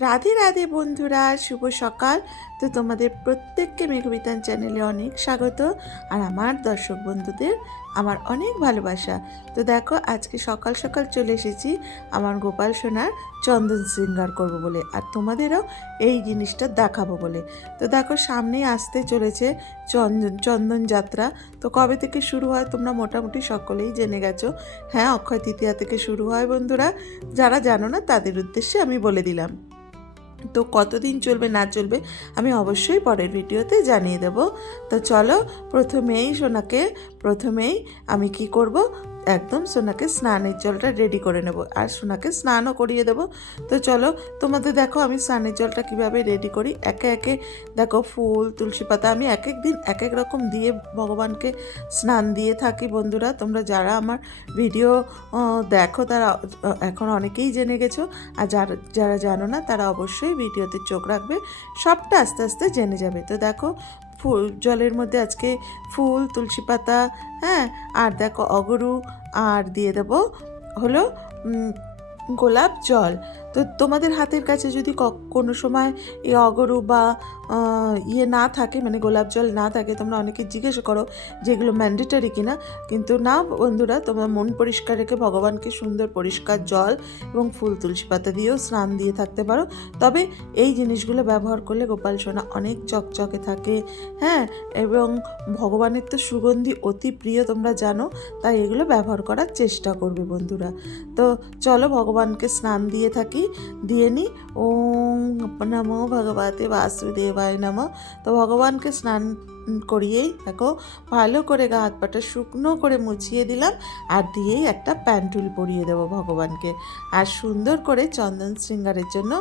রাধে রাধে বন্ধুরা, শুভ সকাল। তো তোমাদের প্রত্যেককে মেঘবিতান চ্যানেলে অনেক স্বাগত। আর আমার দর্শক বন্ধুদের আমার অনেক ভালোবাসা। তো দেখো, আজকে সকাল সকাল চলে এসেছি আমার গোপাল সোনার চন্দন শৃঙ্গার করব বলে। আর তোমাদেরও এই জিনিসটা দেখাবো বলে। তো দেখো, সামনেই আসতে চলেছে চন্দন চন্দন যাত্রা। তো কবে থেকে শুরু হয় তোমরা মোটামুটি সকলেই জেনে গেছো। হ্যাঁ অক্ষয় তৃতীয়া থেকে শুরু হয় বন্ধুরা। যারা জানো না, তাদের উদ্দেশ্যে আমি বলে দিলাম। তো কতদিন চলবে, না চলবে, আমি অবশ্যই পরের ভিডিওতে জানিয়ে দেব। তো চলো, প্রথমেই সোনাকে, প্রথমেই আমি কি করব? একদম সোনাকে স্নানের জলটা রেডি করে নেব। আর সোনাকে স্নানও করিয়ে দেব। তো চলো, তোমাদের দেখো আমি স্নানের জলটা কীভাবে রেডি করি। একে একে দেখো ফুল, তুলসী পাতা আমি এক এক দিন এক এক রকম দিয়ে ভগবানকে স্নান দিয়ে থাকি। বন্ধুরা, তোমরা যারা আমার ভিডিও দেখো তারা এখন অনেকেই জেনে গেছো। আর যারা যারা জানো না, তারা অবশ্যই ভিডিওতে চোখ রাখবে। সবটা আস্তে আস্তে জেনে যাবে। তো দেখো ফুল, জলের মধ্যে আজকে ফুল, তুলসী পাতা হ্যাঁ আর দেখো অগরু, আর দিয়ে দেব হলো গোলাপ জল। তো তোমাদের হাতের কাছে যদি কোনো সময় এই অগরু বা ইয়ে না থাকে মানে গোলাপ জল না থাকে, তোমরা অনেকে জিজ্ঞেস করো যেগুলো ম্যান্ডেটারি কিনা। কিন্তু না বন্ধুরা, তোমরা মন পরিষ্কার রেখে ভগবানকে সুন্দর পরিষ্কার জল এবং ফুল তুলসী পাতা দিয়েও স্নান দিয়ে থাকতে পারো। তবে এই জিনিসগুলো ব্যবহার করলে গোপাল সোনা অনেক চকচকে থাকে হ্যাঁ? এবং ভগবানের তো সুগন্ধি অতি প্রিয়, তোমরা জানো, তাই এগুলো ব্যবহার করার চেষ্টা করবে বন্ধুরা। তো চলো ভগবানকে স্নান দিয়ে থাকি। দিয়ে নিই ওম নমো ভগবতে বাসুদেবায় নম তো ভগবানকে স্নান করিয়েই দেখো, ভালো করে গা হাত পাটা শুকনো করে মুছিয়ে দিলাম আর দিয়েই একটা প্যান্টুল পরিয়ে দেবো ভগবানকে। আর সুন্দর করে চন্দন শৃঙ্গারের জন্য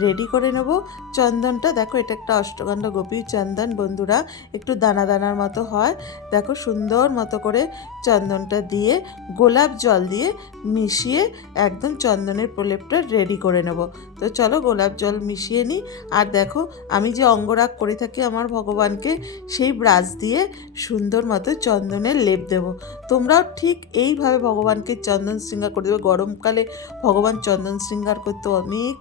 রেডি করে নেব। চন্দনটা দেখো, এটা একটা অষ্টগন্ধা গোপী চন্দন বন্ধুরা, একটু দানা দানার মতো হয়। দেখো, সুন্দর মতো করে চন্দনটা দিয়ে গোলাপ জল দিয়ে মিশিয়ে একদম চন্দনের প্রলেপটা রেডি করে নেব। তো চলো গোলাপ জল মিশিয়ে নিই। আর দেখো, আমি যে অঙ্গরাগ করে থাকি আমার ভগবানকে, সেই ব্রাশ দিয়ে সুন্দর মতো চন্দনের লেপ দেব। তোমরাও ঠিক এইভাবে ভগবানকে চন্দন শৃঙ্গার করে দেবে। গরমকালে ভগবান চন্দন শৃঙ্গার করতে অনেক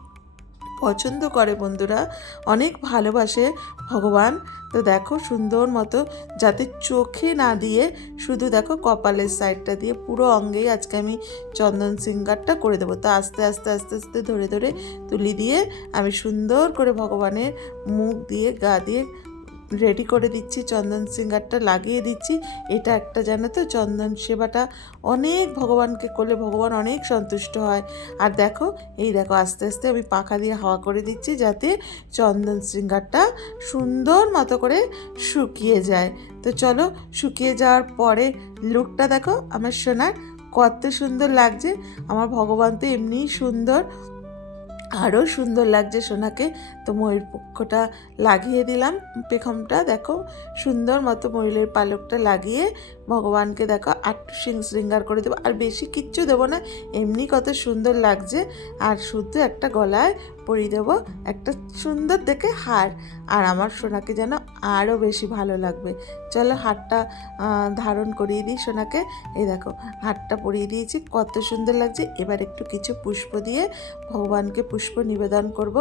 পছন্দ করে বন্ধুরা। অনেক ভালোবাসে ভগবান। তো দেখো সুন্দর মতো যাতে চোখে না দিয়ে শুধু দেখো কপালের সাইডটা দিয়ে পুরো অঙ্গেই আজকে আমি চন্দন সিঙ্গারটা করে দেবো। তো আস্তে আস্তে আস্তে আস্তে ধরে ধরে তুলি দিয়ে আমি সুন্দর করে ভগবানের মুখ দিয়ে গা দিয়ে রেডি করে দিচ্ছি, চন্দন সিঙ্গারটা লাগিয়ে দিচ্ছি। এটা একটা জানো তো, চন্দন সেবাটা অনেক ভগবানকে করলে ভগবান অনেক সন্তুষ্ট হয়। আর দেখো, এই দেখো, আস্তে আস্তে আমি পাখা দিয়ে হাওয়া করে দিচ্ছি যাতে চন্দন শৃঙ্গারটা সুন্দর মতো করে শুকিয়ে যায়। তো চলো, শুকিয়ে যাওয়ার পরে লুকটা দেখো, আমার সোনার কত সুন্দর লাগছে। আমার ভগবান তো এমনিই সুন্দর। আরও সুন্দর লাগছে সোনাকে। তো ময়ূর পক্ষটা লাগিয়ে দিলাম। পেখমটা দেখো, সুন্দর মতো ময়ূরের পালকটা লাগিয়ে ভগবানকে দেখো আট সিং শৃঙ্গার করে দেবো। আর বেশি কিচ্ছু দেবো না, এমনি কত সুন্দর লাগছে। আর শুদ্ধ একটা গলায় পরিয়ে দেবো একটা সুন্দর দেখে হার। আর আমার সোনাকে যেন আরও বেশি ভালো লাগবে। চলো হারটা ধারণ করিয়ে দিই সোনাকে। এই দেখো, হারটা পরিয়ে দিয়েছি। কত সুন্দর লাগছে। এবার একটু কিছু পুষ্প দিয়ে ভগবানকে পুষ্প নিবেদন করব।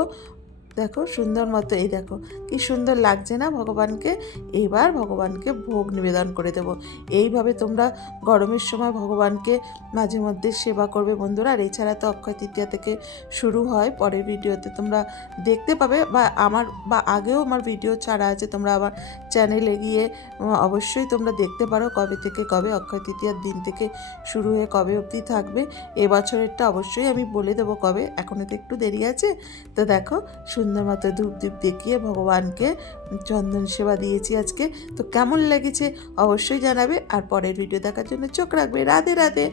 দেখো, সুন্দর মতো, এই দেখো, কি সুন্দর লাগছে না ভগবানকে? এইবার ভগবানকে ভোগ নিবেদন করে দেব। এইভাবে তোমরা গরমের সময় ভগবানকে মাঝে মধ্যে সেবা করবে বন্ধুরা। আর এছাড়া তো অক্ষয় তৃতীয়া থেকে শুরু হয়, পরের ভিডিওতে তোমরা দেখতে পাবে। বা আমার, বা আগেও আমার ভিডিও ছাড়া আছে, তোমরা আমার চ্যানেলে গিয়ে অবশ্যই তোমরা দেখতে পারো কবে থেকে কবে অক্ষয় তৃতীয়ার দিন থেকে শুরু হয়ে কবে অবধি থাকবে। এবছরেরটা অবশ্যই আমি বলে দেবো কবে এখনও তো একটু দেরি আছে। তো দেখো সুন্দর মতো ধূপ ধূপ দেখিয়ে ভগবানকে চন্দন সেবা দিয়েছি আজকে। তো কেমন লেগেছে অবশ্যই জানাবে। আর পরের ভিডিও দেখার জন্য চোখ রাখবে। রাধে রাধে।